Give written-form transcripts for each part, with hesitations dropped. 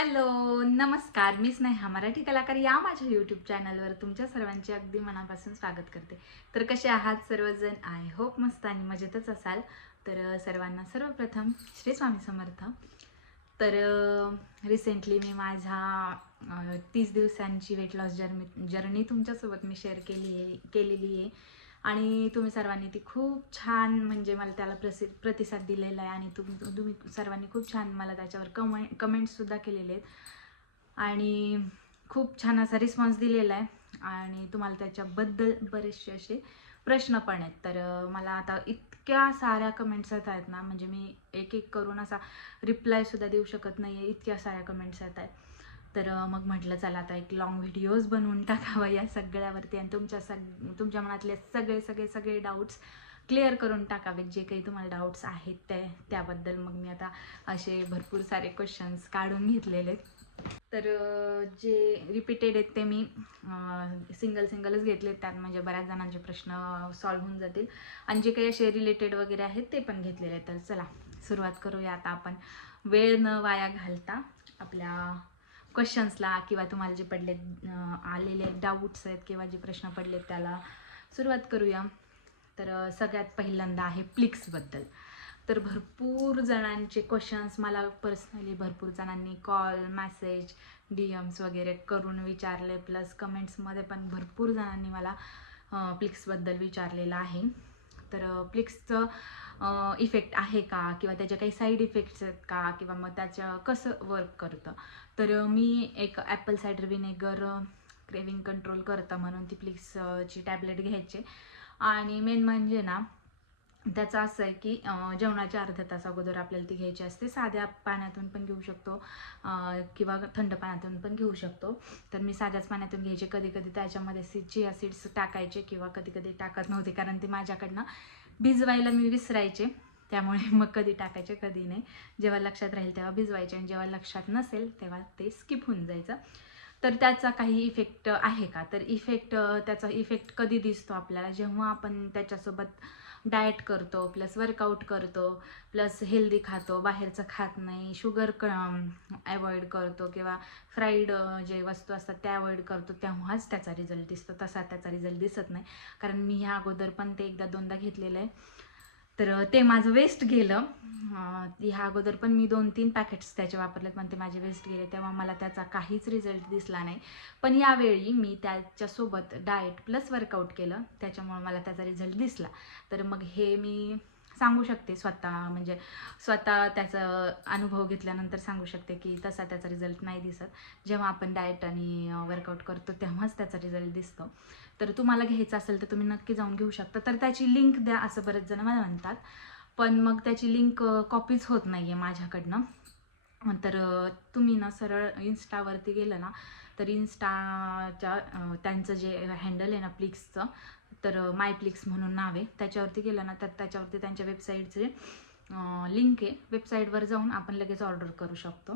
Hello नमस्कार, मी स्नेहा मराठी कलाकार या माझ्या यूट्यूब चॅनलवर तुमच्या सर्वांचे अगदी मनापासून स्वागत करते. तर कसे आहात सर्वजण? आय होप मस्त आणि मजेतच असाल. तर सर्वांना सर्वप्रथम श्री स्वामी समर्थ. तर रिसेंटली मी माझा 30 दिवसांची वेट लॉस जर्नी तुमच्यासोबत मी शेअर केलेली आहे आणि तुम्ही सर्वांनी ती खूप छान म्हणजे मला त्याला प्रतिसाद दिलेला आहे आणि तुम्ही सर्वांनी खूप छान मला त्याच्यावर कमेंट्ससुद्धा केलेले आहेत आणि खूप छान असा रिस्पॉन्स दिलेला आहे आणि तुम्हाला त्याच्याबद्दल बरेचसे असे प्रश्न पण आहेत. तर मला आता इतक्या साऱ्या कमेंट्स येत आहेत ना, म्हणजे मी एक एक करून असा रिप्लायसुद्धा देऊ शकत नाही आहे, इतक्या साऱ्या कमेंट्स येत आहेत. तर मग म्हटलं चला आता एक लॉंग व्हिडिओज बनवून टाकावा या सगळ्यावरती आणि तुमच्या मनातले सगळे सगळे सगळे डाऊट्स क्लिअर करून टाकावेत. जे काही तुम्हाला डाऊट्स आहेत त्याबद्दल मग मी आता असे भरपूर सारे क्वेश्चन्स काढून घेतलेले. तर जे रिपीटेड आहेत ते मी सिंगलच घेतले, त्यात म्हणजे बऱ्याच जणांचे प्रश्न सॉल्व्ह होऊन जातील आणि जे काही असे रिलेटेड वगैरे आहेत ते पण घेतलेले आहेत. तर चला सुरुवात करूया आता आपण वेळ न वाया घालता आपल्या क्वेश्चन्सला किंवा तुम्हाला जे आलेले डाऊट्स आहेत किंवा जे प्रश्न पडलेत त्याला सुरुवात करूया. तर सगळ्यात पहिल्यांदा आहे प्लिक्सबद्दल. तर भरपूर जणांचे क्वेश्चन्स मला पर्सनली भरपूर जणांनी कॉल मेसेज DMs वगैरे करून विचारले, प्लस कमेंट्समध्ये पण भरपूर जणांनी मला प्लिक्सबद्दल विचारलेलं आहे. तर प्लिक्सचं इफेक्ट आहे का किंवा त्याचे काही साईड इफेक्ट्स आहेत का किंवा मग त्याचं कसं वर्क करतं. तर मी एक ॲपल सायडर विनेगर क्रेविंग कंट्रोल करतं म्हणून ती प्लिक्सची टॅबलेट घ्यायचे आणि मेन म्हणजे ना त्याचं असं आहे की जेवणाच्या अर्ध्या तास अगोदर आपल्याला ती घ्यायची असते. साध्या पाण्यातून पण घेऊ शकतो किंवा थंड पाण्यातून पण घेऊ शकतो. तर मी साध्याच पाण्यातून घ्यायचे. कधी कधी त्याच्यामध्ये चिया सीड्स टाकायचे किंवा कधी कधी टाकत नव्हते, कारण ते माझ्याकडनं भिजवायला मी विसरायचे, त्यामुळे मग कधी टाकायचे कधी नाही. जेव्हा लक्षात राहील तेव्हा भिजवायचे आणि जेव्हा लक्षात नसेल तेव्हा ते स्किप होऊन जायचं. तर त्याचा काही इफेक्ट आहे का? तर त्याचा इफेक्ट कधी दिसतो आपल्याला, जेव्हा आपण त्याच्यासोबत डाएट करतो, प्लस वर्कआउट करतो, प्लस हेल्दी खातो, बाहेरचं खात नाही, शुगर अवॉइड करतो किंवा फ्राईड जे वस्तू असतात त्या अवॉइड करतो, तेव्हाच त्याचा रिझल्ट दिसतो. तसा त्याचा रिझल्ट दिसत नाही, कारण मी ह्या अगोदर पण ते एकदा दोनदा घेतलेलं आहे. तर ते माझं वेस्ट गेलं. ह्या अगोदर पण मी 2-3 पॅकेट्स त्याचे वापरलेत, पण ते माझे वेस्ट गेले, तेव्हा मला त्याचा काहीच रिझल्ट दिसला नाही. पण यावेळी मी त्याच्यासोबत डाएट प्लस वर्कआउट केलं, त्याच्यामुळे मला त्याचा रिझल्ट दिसला. तर मग हे मी सांगू शकते म्हणजे स्वतः त्याचा अनुभव घेतल्यानंतर सांगू शकते की तसा त्याचा रिझल्ट नाही दिसत. जेव्हा आपण डाएट आणि वर्कआउट करतो तेव्हाच त्याचा रिझल्ट दिसतो. तर तुम्हाला घ्यायचं असेल तर तुम्ही नक्की जाऊन घेऊ शकता. तर त्याची लिंक द्या असं बरेच जण मला म्हणतात, पण मग त्याची लिंक कॉपीच होत नाही आहे माझ्याकडनं. तर तुम्ही ना सरळ इन्स्टावरती गेलं ना, तर इन्स्टाच्या त्यांचं जे हँडल आहे ना प्लिक्सचं, तर माय प्लिक्स म्हणून नाव आहे, त्याच्यावरती गेलं ना तर त्याच्यावरती त्यांच्या वेबसाईटचे लिंक आहे. वेबसाईटवर जाऊन आपण लगेच ऑर्डर करू शकतो.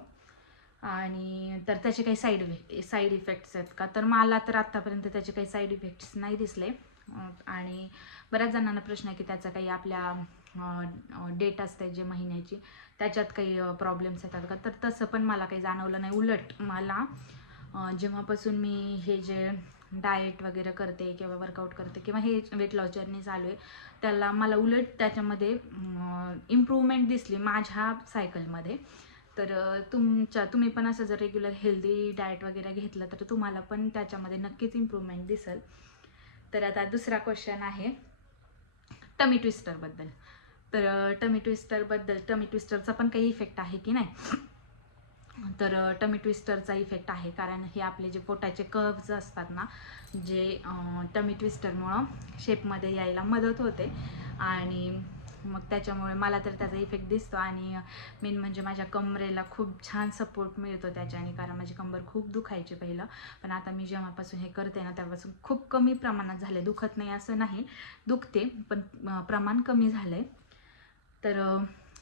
आणि तर त्याचे काही साईड इफेक्ट्स आहेत का? तर मला तर आत्तापर्यंत त्याचे काही साईड इफेक्ट्स नाही दिसले. आणि बऱ्याच जणांना प्रश्न आहे की त्याचा काही आपल्या डेट असते जे महिन्याची, त्याच्यात काही प्रॉब्लेम्स येतात का? तर तसं पण मला काही जाणवलं नाही. उलट मला जेव्हापासून मी हे जे डाएट वगैरे करते किंवा वर्कआउट करते किंवा हे वेट लॉस जर्नी चालू आहे, त्याला मला उलट त्याच्यामध्ये इम्प्रूव्हमेंट दिसली माझ्या सायकलमध्ये. तर तुम्ही पण असं जर रेग्युलर हेल्दी डाएट वगैरे घेतलं तर तुम्हाला पण त्याच्यामध्ये नक्कीच इम्प्रूव्हमेंट दिसेल. तर आता दुसरा क्वेश्चन आहे टमी ट्विस्टरबद्दल. तर टमी ट्विस्टरचा पण काही इफेक्ट आहे की नाही? तर टमी ट्विस्टरचा इफेक्ट आहे, कारण हे आपले जे पोटाचे कर्व्स असतात ना, जे टमी ट्विस्टरमुळं शेपमध्ये यायला मदत होते आणि मग त्याच्यामुळे मला तर त्याचा इफेक्ट दिसतो. आणि मेन म्हणजे माझ्या कमरेला खूप छान सपोर्ट मिळतो त्याच्याने, कारण माझी कंबर खूप दुखायची पहिलं, पण आता मी जेव्हापासून हे करते ना तेव्हापासून खूप कमी प्रमाणात झाले. दुखत नाही असं नाही, दुखते पण प्रमाण कमी झालं आहे. तर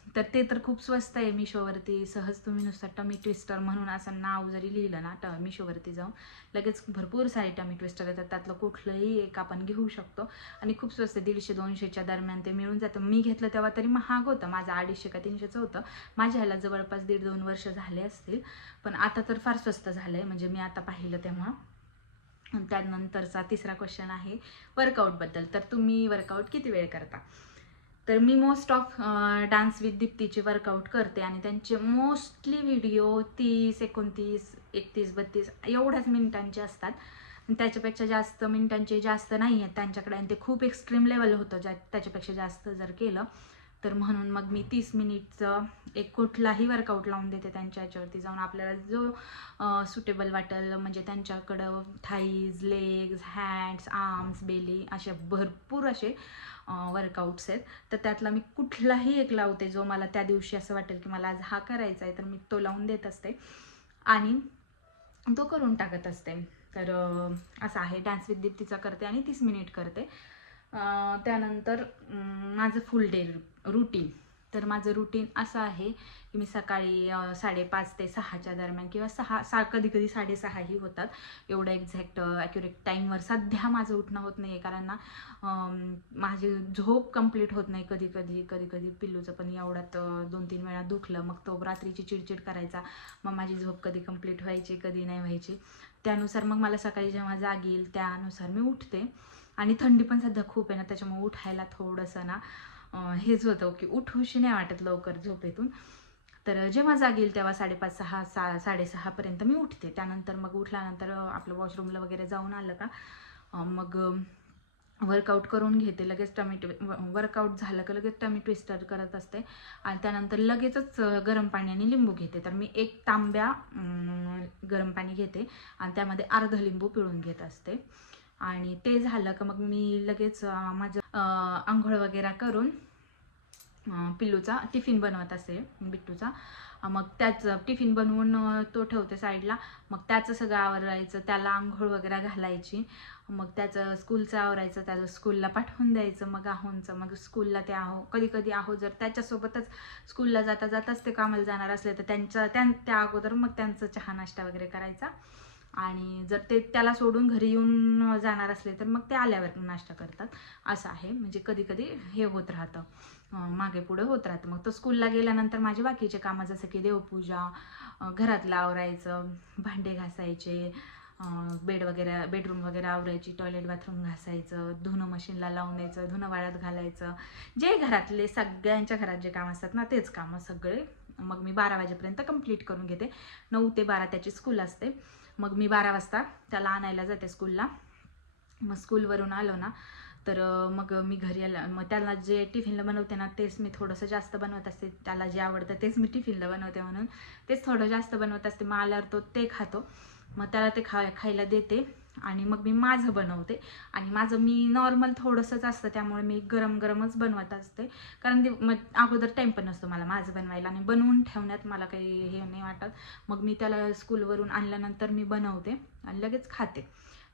तर ते तर खूप स्वस्त आहे मिशोवरती. सहज तुम्ही नुसतं टमी ट्विस्टर म्हणून असं नाव जरी लिहिलं ना मिशोवरती जाऊन, लगेच भरपूर सारे टमी ट्विस्टर येतात. त्यातलं कुठलंही एक आपण घेऊ शकतो आणि खूप स्वस्त, 150-200च्या दरम्यान ते मिळून जातं. मी घेतलं तेव्हा तरी महाग होतं, माझं 250 का 300चं होतं. माझ्या ह्याला जवळपास 1.5-2 वर्ष झाले असतील, पण आता तर फार स्वस्त झालं आहे, म्हणजे मी आता पाहिलं तेव्हा. त्यानंतरचा तिसरा क्वेश्चन आहे वर्कआउटबद्दल. तर तुम्ही वर्कआउट किती वेळ करता? तर मी मोस्ट ऑफ डान्स विथ दीप्तीचे वर्कआउट करते आणि त्यांचे मोस्टली व्हिडिओ 30, 29, 31, 32 एवढ्याच मिनिटांचे असतात. त्याच्यापेक्षा जास्त मिनिटांचे जास्त नाही आहेत त्यांच्याकडे, आणि ते खूप एक्स्ट्रीम लेवल होतं त्याच्यापेक्षा जास्त जर केलं तर. म्हणून मग मी 30 मिनिटचं एक कुठलाही वर्कआउट लावून देते त्यांच्या ह्याच्यावरती जाऊन. आपल्याला जो सुटेबल वाटेल, म्हणजे त्यांच्याकडं thighs, legs, hands, arms, belly असे भरपूर असे वर्कआउट्स आहेत. तर त्यातला मी कुठलाही एक लावते जो मला त्या दिवशी असं वाटेल की मला आज हा करायचा आहे, तर मी तो लावून देत असते आणि तो करून टाकत असते. तर असं आहे. डान्स विथ दीप्तीचा करते आणि 30 मिनिट करते. त्यानंतर माझं फुल डे रुटीन. तर माझं रुटीन असं आहे की मी सकाळी 5:30 ते 6च्या दरम्यान, किंवा 6 कधी 6:30ही होतात, एवढं एक्झॅक्ट ॲक्युरेट टाईमवर सध्या माझं उठणं होत नाही आहे. कारण ना माझी झोप कंप्लीट होत नाही. कधी पिल्लूचं पण एवढ्यात 2-3 वेळा दुखलं, मग तो रात्रीची चिडचिड करायचा, मग माझी झोप कधी कंप्लीट व्हायची कधी नाही व्हायची. त्यानुसार मग मला सकाळी जेव्हा जाग येईल त्यानुसार मी उठते. आणि थंडी पण सध्या खूप आहे ना, त्याच्यामुळे उठायला थोडंसं ना हेच होतं की उठूशी नाही वाटत लवकर झोपेतून. तर जेव्हा जाग येईल तेव्हा 5:30, 6, 6:30पर्यंत मी उठते. त्यानंतर मग उठल्यानंतर आपलं वॉशरूमला वगैरे जाऊन आलं का मग वर्कआउट करून घेते. लगेच वर्कआउट झालं का लगेच टमी ट्विस्टर करत असते आणि त्यानंतर लगेचच गरम पाण्याने लिंबू घेते. तर मी 1 तांब्या गरम पाणी घेते आणि त्यामध्ये अर्ध लिंबू पिळून घेत असते. आणि ते झालं का मग मी लगेच माझं आंघोळ वगैरे करून पिल्लूचा टिफिन बनवत असते, बिट्टूचा. मग त्याच टिफिन बनवून तो ठेवते साईडला. मग त्याचं सगळं आवरायचं, त्याला आंघोळ वगैरे घालायची, मग त्याचं स्कूलचं आवरायचं, त्याचं स्कूलला पाठवून द्यायचं. मग आहोंचं मग स्कूलला ते कधी आहो जर त्याच्यासोबतच स्कूलला जाताच ते कामाला जाणार असले तर त्या अगोदर मग त्यांचं चहा नाश्ता वगैरे करायचा. आणि जर ते त्याला सोडून घरी येऊन जाणार असले तर मग ते आल्यावर नाश्ता करतात. असं आहे. म्हणजे कधी हे होत राहतं, मागे पुढे होत राहतं. मग तो स्कूलला गेल्यानंतर माझे बाकीचे कामं जसं की देवपूजा, घरातलं आवरायचं, भांडे घासायचे, बेडरूम वगैरे आवरायची, टॉयलेट बाथरूम घासायचं, धुणं मशीनला लावून द्यायचं, धुणं वाळत घालायचं, जे घरातले सगळ्यांच्या घरात जे काम असतात ना तेच कामं सगळे मग मी 12 वाजेपर्यंत कंप्लीट करून घेते. 9 ते 12 त्याची स्कूल असते. मग मी 12 वाजता त्याला आणायला जाते स्कूलला. मग स्कूलवरून आलो ना तर मग मी घरी आला, मग त्याला जे टिफिनला बनवते ना तेच मी थोडंसं जास्त बनवत असते. त्याला जे आवडतं तेच मी टिफिनला बनवते म्हणून तेच थोडं जास्त बनवत असते. मग आल्यावर तो ते खातो, मग त्याला ते खायला देते आणि मग मी माझं बनवते. आणि माझं मी नॉर्मल थोडंसंच असतं त्यामुळे मी गरमच बनवत असते. कारण मग अगोदर टाईम पण नसतो मला माझं बनवायला आणि बनवून ठेवण्यात मला काही हे नाही वाटत. मग मी त्याला स्कूलवरून आणल्यानंतर मी बनवते आणि लगेच खाते.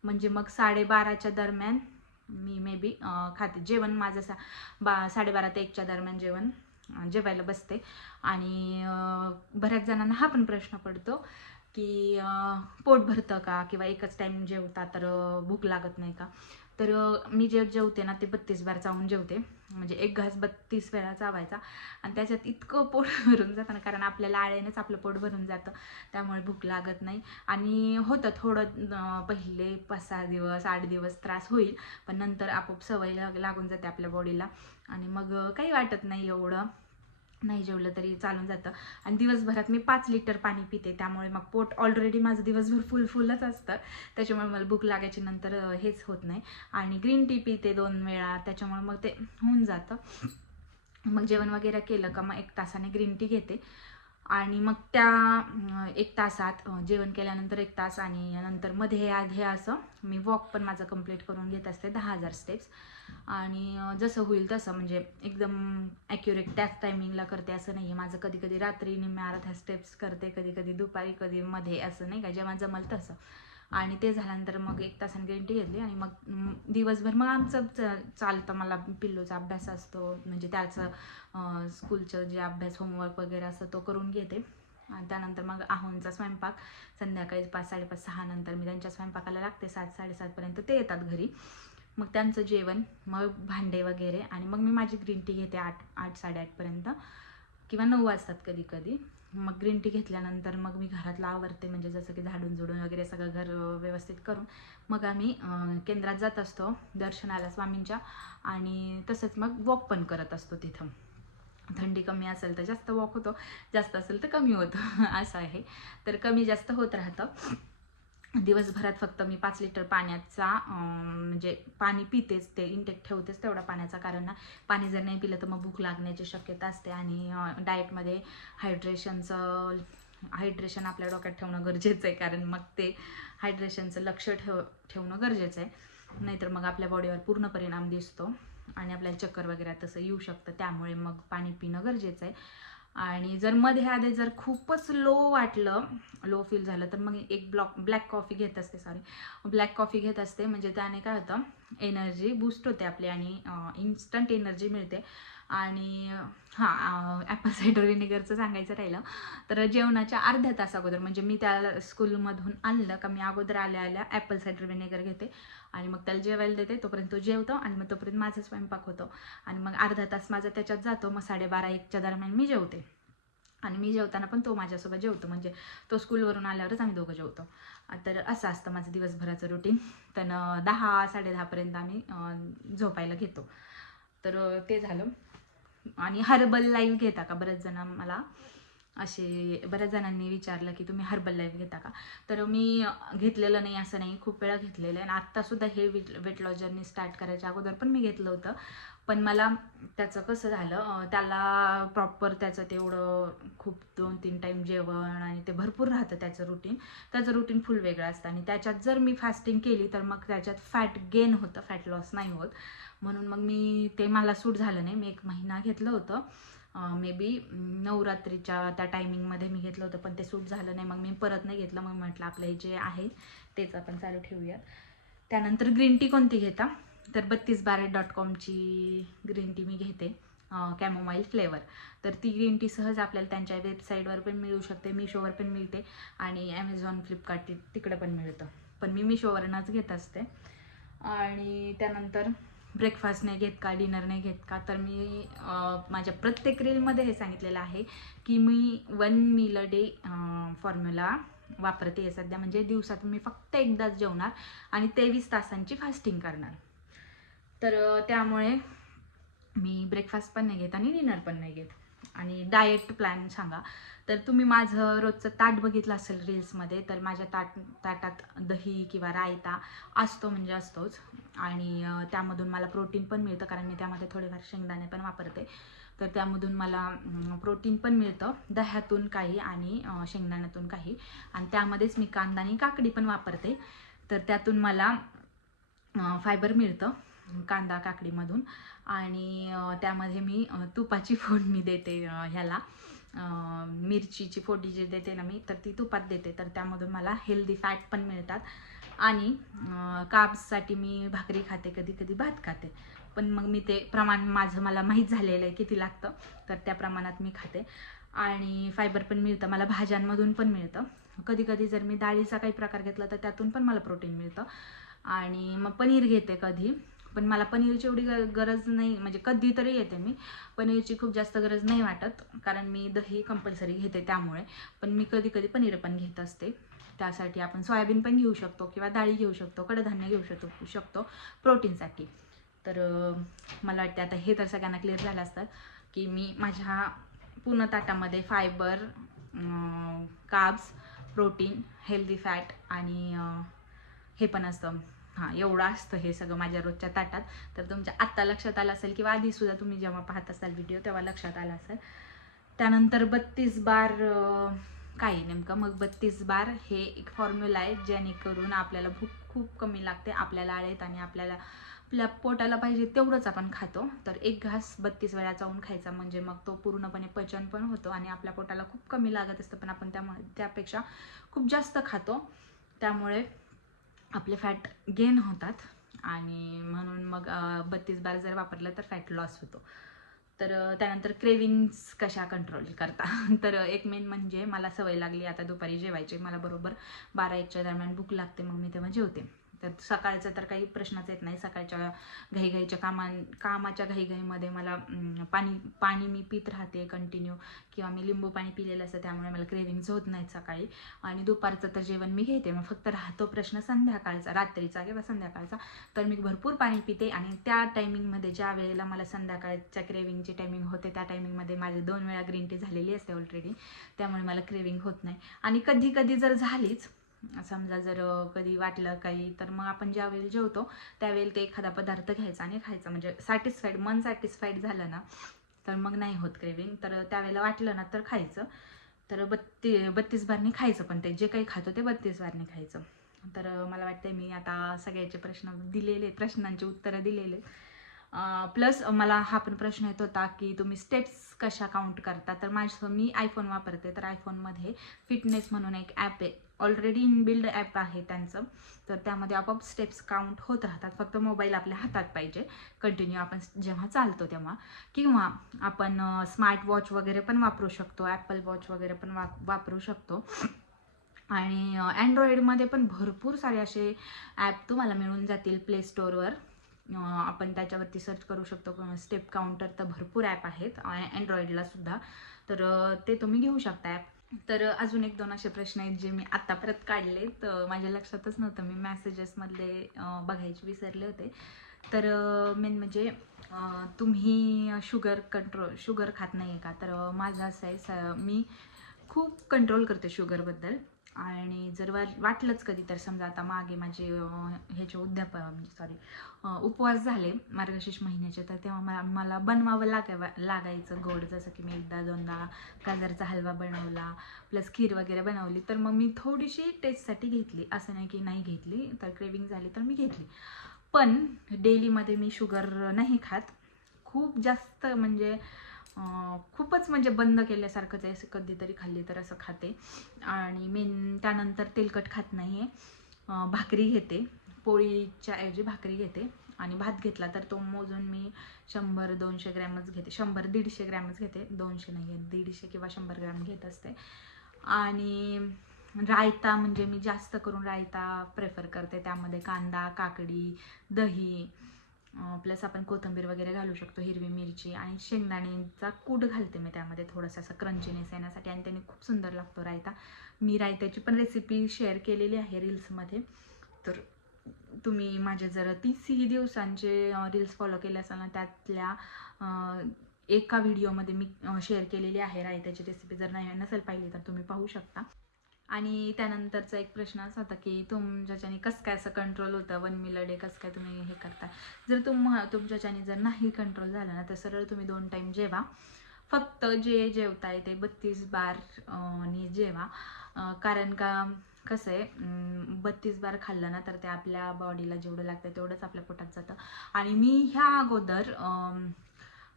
म्हणजे मग 12:30च्या दरम्यान मी मे बी खाते. जेवण माझं 12:30 ते 1च्या दरम्यान जेवायला बसते. आणि बऱ्याच जणांना हा पण प्रश्न पडतो की पोट भरतं का, किंवा एकच टाईम जेवता तर भूक लागत नाही का. तर मी जेवते ना ते 32 बार चावून जेवते. म्हणजे एक घास 32 वेळा चावायचा आणि त्याच्यात इतकं पोट भरून जातं ना, कारण आपल्याला आळेनेच आपलं पोट भरून जातं, त्यामुळे भूक लागत नाही. आणि होतं थोडं पहिले 5-6 दिवस 8 दिवस त्रास होईल, पण नंतर आपोआप सवय लागून जाते आपल्या बॉडीला आणि मग काही वाटत नाही एवढं. नाही जेवलं तरी चालून जातं. आणि दिवसभरात मी 5 लिटर पाणी पिते, त्यामुळे मग पोट ऑलरेडी माझं दिवसभर फुलच असतं, त्याच्यामुळे मला भूक लागायची नंतर हेच होत नाही. आणि ग्रीन टी पिते 2 वेळा, त्याच्यामुळे मग ते होऊन जातं. मग जेवण वगैरे केलं का मग 1 तासाने ग्रीन टी घेते आणि मग त्या 1 तासात जेवण केल्यानंतर 1 तास आणि नंतर मध्ये असं मी वॉक पण माझं कंप्लीट करून घेत असते 10,000 स्टेप्स. आणि जसं होईल तसं, म्हणजे एकदम ॲक्युरेट त्याच टायमिंगला करते असं नाही आहे माझं. कधी रात्री निम्म्या अर्ध्या स्टेप्स करते, कधी दुपारी, कधी मध्ये, असं नाही का, जेव्हा जमल तसं. आणि ते झाल्यानंतर मग 1 तासाने ग्रीन टी घेतली आणि मग दिवसभर मग आमचं चालतं. मला पिल्लूचा अभ्यास असतो, म्हणजे त्याचं स्कूलचं जे अभ्यास होमवर्क वगैरे असतं तो करून घेते. आणि त्यानंतर मग आहोंचा स्वयंपाक संध्याकाळी 5, 5:30, 6 नंतर मी त्यांच्या स्वयंपाकाला लागते. 7, 7:30पर्यंत ते येतात घरी. मग त्यांचं जेवण, मग भांडे वगैरे, आणि मग मी माझी ग्रीन टी घेते 8, 8:30पर्यंत किंवा 9 वाजतात कधी कधी. मग ग्रीन टी घेतल्यानंतर मग मी घरातलं आवरते, म्हणजे जसं की झाडून झुडून वगैरे सगळं घर व्यवस्थित करून मग आम्ही केंद्रात जात असतो दर्शनाला स्वामींच्या, आणि तसंच मग वॉक पण करत असतो तिथं. थंडी कमी असेल तर जास्त वॉक होतो, जास्त असेल तर कमी होतं असं आहे. तर कमी जास्त होत राहतं. दिवसभरात फक्त मी 5 लिटर पाण्याचा म्हणजे पाणी पितेच, ते इंटेक ठेवतेच तेवढा पाण्याचा, कारण ना पाणी जर नाही पिलं तर मग भूक लागण्याची शक्यता असते. आणि डाएटमध्ये हायड्रेशन आपल्या डोक्यात ठेवणं गरजेचं आहे, कारण मग ते हायड्रेशनचं लक्ष ठेवणं गरजेचं आहे. नाहीतर मग आपल्या बॉडीवर पूर्ण परिणाम दिसतो आणि आपल्याला चक्कर वगैरे तसं येऊ शकतं. त्यामुळे मग पाणी पिणं गरजेचं आहे. आणि जर मध्ये जर खूपच लो फील झालं तर मग एक ब्लॅक कॉफी घेत असते. म्हणजे त्याने काय होतं, एनर्जी बूस्ट होते आपली आणि इन्स्टंट एनर्जी मिळते. आणि ॲपल सायडर व्हिनेगरचं सांगायचं राहिलं तर जेवणाच्या अर्ध्या तास अगोदर, म्हणजे मी त्याला स्कूलमधून आणलं का मी अगोदर आल्या ॲपल सायडर व्हिनेगर घेते आणि मग त्याला जेवायला देते. तोपर्यंत तो जेवतो आणि मग तोपर्यंत माझा स्वयंपाक होतो आणि मग अर्धा तास माझा त्याच्यात जातो. मग 12:30-1च्या दरम्यान मी जेवते आणि मी जेवताना पण तो माझ्यासोबत जेवतो, म्हणजे तो स्कूलवरून आल्यावरच आम्ही दोघं जेवतो. तर असं असतं माझं दिवसभराचं रुटीन. तर 10-10:30पर्यंत आम्ही झोपायला घेतो. तर ते झालं. आणि हर्बल लाईफ घेता का, बऱ्याच जणांनी विचारलं की तुम्ही हर्बल लाईफ घेता का. तर मी घेतलेलं नाही असं नाही, खूप वेळा घेतलेलं आहे. आणि आत्तासुद्धा हे वेट लॉस जर्नी स्टार्ट करायच्या अगोदर पण मी घेतलं होतं. पण मला त्याचं कसं झालं, त्याला प्रॉपर त्याचं तेवढं खूप 2-3 टाईम जेवण आणि ते भरपूर राहतं त्याचं रुटीन फुल वेगळं असतं. आणि त्याच्यात जर मी फास्टिंग केली तर मग त्याच्यात फॅट गेन होतं, फॅट लॉस नाही होत. म्हणून मग ते मला सूट झालं नाही. मी 1 महिना घेतलं होतं, मे बी नवरात्रीच्या त्या टायमिंगमध्ये मी घेतलं होतं, पण ते सूट झालं नाही. मग मी परत नाही घेतलं. मग म्हटलं आपलं जे आहे तेच आपण चालू ठेवूयात. त्यानंतर ग्रीन टी कोणती घेता, तर 32barat.comची ग्रीन टी मी घेते, कॅमोमाईल फ्लेवर. तर ती ग्रीन टी सहज आपल्याला त्यांच्या वेबसाईटवर पण मिळू शकते, मिशोवर पण मिळते आणि ॲमेझॉन, फ्लिपकार्ट तिकडं पण मिळतं. पण मी मिशोवरूनच घेत असते. आणि त्यानंतर ब्रेकफास्ट नाही घेत का, डिनर नाही घेत का, तर मी माझ्या प्रत्येक रीलमध्ये हे सांगितलेलं आहे की मी 1 मील अ डे फॉर्म्युला वापरते आहे सध्या. म्हणजे दिवसातून मी फक्त एकदाच जेवणार आणि 23 तासांची फास्टिंग करणार. तर त्यामुळे मी ब्रेकफास्ट पण नाही घेत आणि डिनर पण नाही घेत. आणि डाएट प्लॅन सांगा, तर तुम्ही माझं रोजचं ताट बघितलं असेल रील्समध्ये, तर माझ्या ताटात दही किंवा रायता असतो, म्हणजे असतोच. आणि त्यामधून मला प्रोटीन पण मिळतं, कारण मी त्यामध्ये थोडेफार शेंगदाणे पण वापरते. तर त्यामधून मला प्रोटीन पण मिळतं, दह्यातून काही आणि शेंगदाण्यातून काही. आणि त्यामध्येच मी कांदा आणि काकडी पण वापरते, तर त्यातून मला फायबर मिळतं कांदा काकडीमधून. आणि त्यामध्ये मी तुपाची फोडणी देते, ह्याला मिरचीची फोडणी जे देते ना मी, तर ती तुपात देते. तर त्यामधून मला हेल्दी फॅट पण मिळतात. आणि कार्ब्ससाठी मी भाकरी खाते, कधी कधी भात खाते. पण मग मी ते प्रमाण मला माहीत झालेलं आहे किती लागतं, तर त्या प्रमाणात मी खाते. आणि फायबर पण मिळतं मला, भाज्यांमधून पण मिळतं. कधी कधी जर मी डाळीचा काही प्रकार घेतला तर त्यातून पण मला प्रोटीन मिळतं. आणि मग पनीर घेते कधी, पण मला पनीरची एवढी गरज नाही, म्हणजे कधीतरी येते मी. पनीरची खूप जास्त गरज नाही वाटत, कारण मी दही कंपल्सरी घेते त्यामुळे. पण मी कधी कधी पनीर पण घेत असते. त्यासाठी आपण सोयाबीन पण घेऊ शकतो किंवा डाळी घेऊ शकतो, कडधान्य घेऊ शकतो प्रोटीनसाठी. तर मला वाटते आता हे तर सगळ्यांना क्लिअर झालं असतं की मी माझ्या पूर्ण ताटामध्ये fibre, carbs, protein, healthy fat आणि हे पण असतं. एवढं असतं हे सगळं माझ्या रोजच्या ताटात. तर तुमच्या आत्ता लक्षात आलं असेल किंवा आधीसुद्धा तुम्ही जेव्हा पाहत असाल व्हिडिओ तेव्हा लक्षात आलं असेल. त्यानंतर 32 बार काय नेमकं, मग 32 बार हे एक फॉर्म्युला आहे, जेणेकरून आपल्याला भूक खूप कमी लागते, आपल्याला आळेत आणि आपल्या पोटाला पाहिजे तेवढंच आपण खातो. तर 1 घास 32 वेळा चावून खायचा, म्हणजे मग तो पूर्णपणे पचन पण होतो आणि आपल्या पोटाला खूप कमी लागत असतं, पण आपण त्यापेक्षा खूप जास्त खातो. त्यामुळे आपले फॅट गेन होतात आणि म्हणून मग 32 बार जर वापरलं तर फॅट लॉस होतो. तर त्यानंतर क्रेविंग्स कशा कंट्रोल करता तर एक मेन म्हणजे मला सवय लागली आता दुपारी जेवायची. मला बरोबर 12-1च्या दरम्यान भूक लागते, मग मी तेव्हा जेवते. तर सकाळचा तर काही प्रश्नच येत नाही. सकाळच्या घाईघाईच्या कामाच्या घाईघाईमध्ये मला पाणी मी पित राहते कंटिन्यू, किंवा मी लिंबू पाणी पिलेलं असतं, त्यामुळे मला क्रेविंग्स होत नाहीत सकाळी. आणि दुपारचं तर जेवण मी घेते. मग फक्त राहतो प्रश्न संध्याकाळचा, रात्रीचा किंवा संध्याकाळचा. तर मी भरपूर पाणी पिते आणि त्या टायमिंगमध्ये ज्या वेळेला मला संध्याकाळच्या क्रेविंगची टायमिंग होते त्या टायमिंगमध्ये माझी 2 वेळा ग्रीन टी झालेली असते ऑलरेडी, त्यामुळे मला क्रेविंग होत नाही. आणि कधी कधी जर झालीच, समजा जर कधी वाटलं काही, तर मग आपण ज्यावेळी जेवतो त्यावेळी ते एखादा पदार्थ घ्यायचा आणि खायचा. म्हणजे मन सॅटिस्फाईड झालं ना तर मग नाही होत क्रेविंग. तर त्यावेळेला वाटलं ना तर खायचं. तर 32 बारने खायचं, पण ते जे काही खातो ते 32 बारने खायचं. तर मला वाटतं मी आता सगळ्याचे प्रश्नांची उत्तरं दिलेले. प्लस मला हा पण प्रश्न येत होता की तुम्ही स्टेप्स कशा काउंट करता. तर मी आयफोन वापरते, तर आयफोनमध्ये फिटनेस म्हणून एक ॲप आहे, ऑलरेडी इनबिल्ड ॲप आहे त्यांचं. तर त्यामध्ये आपोआप स्टेप्स काउंट होत राहतात. फक्त मोबाईल आपल्या हातात पाहिजे कंटिन्यू आपण जेव्हा चालतो तेव्हा. किंवा आपण स्मार्ट वॉच वगैरे पण वापरू शकतो, ॲपल वॉच वगैरे पण वापरू शकतो. आणि अँड्रॉइडमध्ये पण भरपूर सारे असे ॲप तुम्हाला मिळून जातील प्ले स्टोअरवर. आपण त्याच्यावरती सर्च करू शकतो. स्टेप काउंटर तर भरपूर ॲप आहेत अँड्रॉइडला सुद्धा, तर ते तुम्ही घेऊ शकता ॲप. तर अजून 1-2 असे प्रश्न आहेत जे मी आत्ता परत काढले, तर माझ्या लक्षातच नव्हतं, मी मॅसेजेसमधले बघायचे विसरले होते. तर मेन म्हणजे तुम्ही शुगर खात नाही आहे का. तर माझं असं आहे, मी खूप कंट्रोल करते शुगरबद्दल. आणि जर वाटलंच कधी, तर समजा आता मागे माझे ह्याचे उपवास झाले मार्गशीर्ष महिन्याचे, तर तेव्हा मला बनवावं लागायचं गोड. जसं की मी 1-2दा गाजरचा हलवा बनवला, प्लस खीर वगैरे बनवली. तर मग मी थोडीशी टेस्टसाठी घेतली, असं नाही की नाही घेतली. तर क्रेविंग झाली तर मी घेतली. पण डेलीमध्ये मी शुगर नाही खात. खूप जास्त म्हणजे खूपच म्हणजे बंद केल्यासारखंच आहे. असं कधीतरी खाल्ली तर असं खाते. आणि मेन त्यानंतर तेलकट खात नाही आहे. भाकरी घेते, पोळीच्या ऐवजी भाकरी घेते. आणि भात घेतला तर तो मोजून मी 100-200 ग्रॅमच घेते. 100-150 ग्रॅमच घेते, 200 नाही आहे, 150 किंवा 100 ग्रॅम घेत असते. आणि रायता म्हणजे मी जास्त करून रायता प्रेफर करते. त्यामध्ये कांदा, काकडी, दही, प्लस आपण कोथिंबीर वगैरे घालू शकतो, हिरवी मिरची आणि शेंगदाण्याचा कूट घालते मी त्यामध्ये, थोडंसं असं क्रंचीनेस येण्यासाठी, आणि त्याने खूप सुंदर लागतो रायता. मी रायत्याची पण रेसिपी शेअर केलेली आहे रील्समध्ये. तर तुम्ही माझे जर 30ही दिवसांचे रील्स फॉलो केले असाल ना, त्यातल्या एका व्हिडिओमध्ये मी शेअर केलेली आहे रायत्याची रेसिपी. जर नसेल पाहिली तर तुम्ही पाहू शकता. आणि त्यानंतरचा एक प्रश्न असा होता की तुमच्याच्याने कसं काय असं कंट्रोल होतं 1 मील अ डे, कसं काय तुम्ही हे करता. जर तुमच्याच्याने जर नाही कंट्रोल झालं ना, तर सरळ तुम्ही 2 टाईम जेवा. फक्त जे जेवताय ते 32 बार नी जेवा. कारण का कसं आहे, 32 बार खाल्लं ना तर ते आपल्या बॉडीला जेवढं लागतं तेवढंच आपल्या पोटात जातं. आणि मी ह्या अगोदर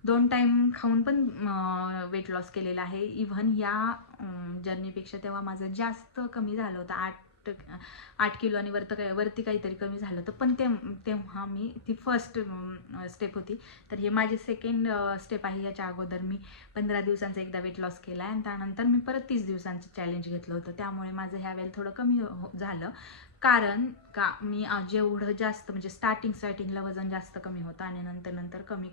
2 टाईम खाऊन पण वेट लॉस केलेला आहे. इव्हन या जर्नीपेक्षा तेव्हा माझं जास्त कमी झालं होतं, 8 किलो आणि वरती काहीतरी कमी झालं होतं. पण तेव्हा मी ती फर्स्ट स्टेप होती. तर हे माझी सेकंड स्टेप आहे. याच्या अगोदर मी 15 दिवसांचा एकदा वेट लॉस केला आहे आणि त्यानंतर मी परत 30 दिवसांचं चॅलेंज घेतलं होतं. त्यामुळे माझं ह्या वेळेला थोडं कमी झालं. कारण का मी जेवढं जास्त म्हणजे स्टार्टिंगला वजन जास्त कमी होतं आणि नंतर कमी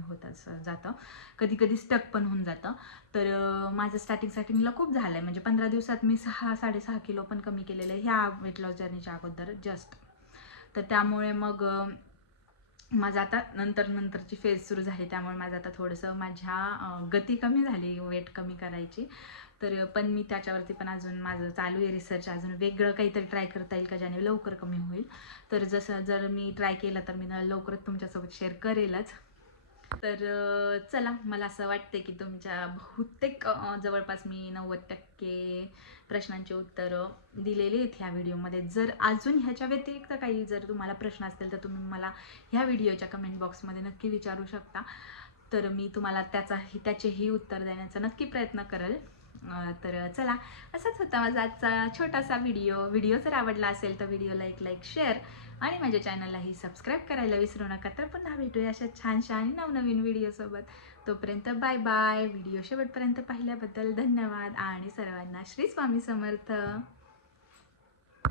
होत जातं. कधी स्टक पण होऊन जातं. तर माझं स्टार्टिंगला खूप झालं आहे. म्हणजे 15 दिवसात मी 6-6.5 किलो पण कमी केलेलं आहे ह्या वेट लॉस जर्नीच्या अगोदर जस्ट. तर त्यामुळे मग माझं आता नंतरची फेज सुरू झाली. त्यामुळे माझं आता थोडंसं गती कमी झाली वेट कमी करायची. तर पण मी त्याच्यावरती पण अजून माझं चालू आहे रिसर्च. अजून वेगळं काहीतरी ट्राय करता येईल का ज्याने लवकर कमी होईल. तर जर मी ट्राय केलं तर मी लवकरच तुमच्यासोबत शेअर करेलच. तर चला, मला असं वाटते की तुमच्या बहुतेक जवळपास मी 90% प्रश्नांची उत्तरं दिलेली आहेत ह्या व्हिडिओमध्ये. जर अजून ह्याच्या व्यतिरिक्त काही जर तुम्हाला प्रश्न असतील तर तुम्ही मला ह्या व्हिडिओच्या कमेंट बॉक्समध्ये नक्की विचारू शकता. तर मी तुम्हाला त्याचेही उत्तर देण्याचा नक्की प्रयत्न करेल. तर चला, असाच होता माझा आजचा छोटासा व्हिडिओ जर आवडला असेल तर व्हिडिओला एक लाईक, शेअर आणि माझ्या चॅनललाही सबस्क्राईब करायला विसरू नका. तर पुन्हा भेटूया अशा छानशा आणि नवनवीन व्हिडिओसोबत. तोपर्यंत बाय बाय. व्हिडिओ शेवटपर्यंत पाहिल्याबद्दल धन्यवाद आणि सर्वांना श्री स्वामी समर्थ.